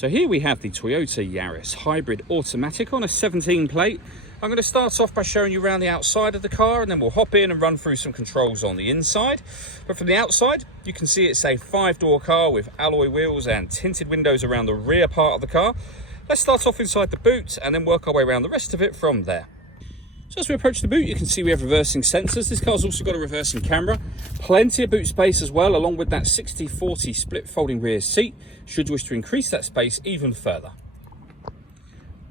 So here we have the Toyota Yaris hybrid automatic on a 17 plate. I'm going to start off by showing you around the outside of the car, and then we'll hop in and run through some controls on the inside. But from the outside, you can see it's a 5-door car with alloy wheels and tinted windows around the rear part of the car. Let's start off inside the boot and then work our way around the rest of it from there. So as we approach the boot, you can see we have reversing sensors. This car's also got a reversing camera. Plenty of boot space as well, along with that 60/40 split folding rear seat, should you wish to increase that space even further.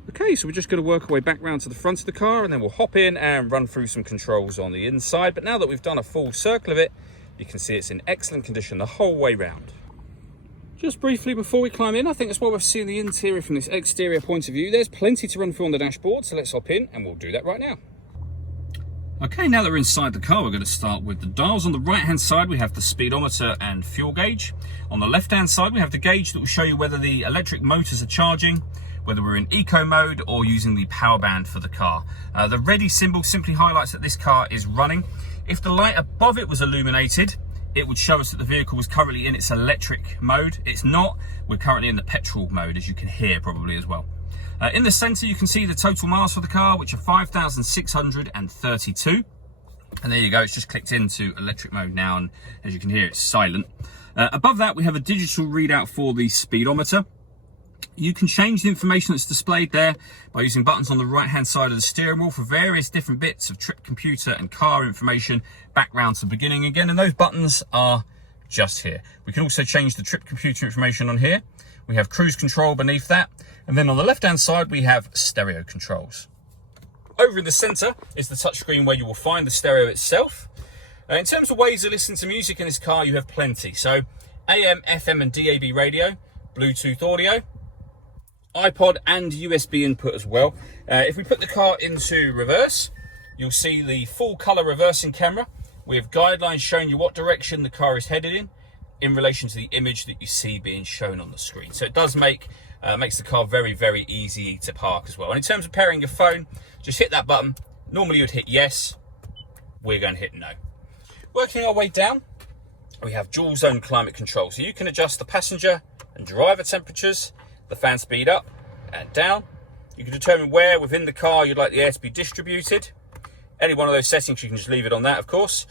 Okay, so we're just going to work our way back round to the front of the car, and then we'll hop in and run through some controls on the inside. But now that we've done a full circle of it, you can see it's in excellent condition the whole way round. Just briefly before we climb in, I think it's well worth seeing the interior from this exterior point of view. There's plenty to run through on the dashboard, so let's hop in and we'll do that right now. Okay, now that we're inside the car, we're going to start with the dials. On the right-hand side, we have the speedometer and fuel gauge. On the left-hand side, we have the gauge that will show you whether the electric motors are charging, whether we're in eco mode or using the power band for the car. The ready symbol simply highlights that this car is running. If the light above it was illuminated, it would show us that the vehicle was currently in its electric mode. It's not. We're currently in the petrol mode, as you can hear probably as well. In the center, you can see the total miles for the car, which are 5,632. And there you go, it's just clicked into electric mode now, and as you can hear, it's silent. Above that, we have a digital readout for the speedometer. You can change the information that's displayed there by using buttons on the right-hand side of the steering wheel for various different bits of trip computer and car information back round to the beginning again, and those buttons are just here. We can also change the trip computer information on here. We have cruise control beneath that, and then on the left-hand side we have stereo controls. Over in the center is the touchscreen where you will find the stereo itself. In terms of ways to listen to music in this car, you have plenty. So AM, FM and DAB radio, Bluetooth audio, iPod and USB input as well. If we put the car into reverse, you'll see the full color reversing camera. We have guidelines showing you what direction the car is headed in relation to the image that you see being shown on the screen. So it does makes the car very, very easy to park as well. And in terms of pairing your phone, just hit that button. Normally you would hit yes, we're going to hit no. Working our way down, we have dual zone climate control. So you can adjust the passenger and driver temperatures, the fan speed up and down. You can determine where within the car you'd like the air to be distributed. Any one of those settings, you can just leave it on that, of course.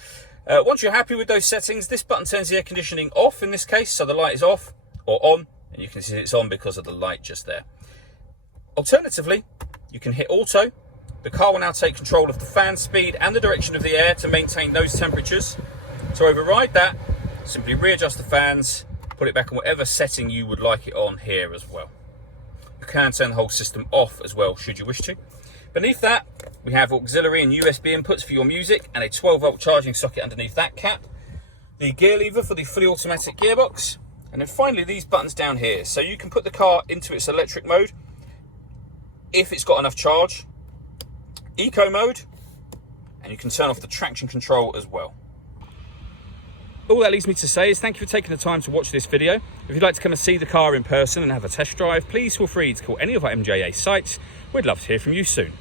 Once you're happy with those settings, this button turns the air conditioning off in this case, so the light is off or on, and you can see it's on because of the light just there. Alternatively, you can hit auto. The car will now take control of the fan speed and the direction of the air to maintain those temperatures. To override that, simply readjust the fans, put it back on whatever setting you would like it on here as well. You can turn the whole system off as well, should you wish to. Beneath that, we have auxiliary and USB inputs for your music and a 12-volt charging socket underneath that cap. The gear lever for the fully automatic gearbox. And then finally, these buttons down here. So you can put the car into its electric mode if it's got enough charge, eco mode, and you can turn off the traction control as well. All that leaves me to say is thank you for taking the time to watch this video. If you'd like to come and see the car in person and have a test drive, please feel free to call any of our MJA sites. We'd love to hear from you soon.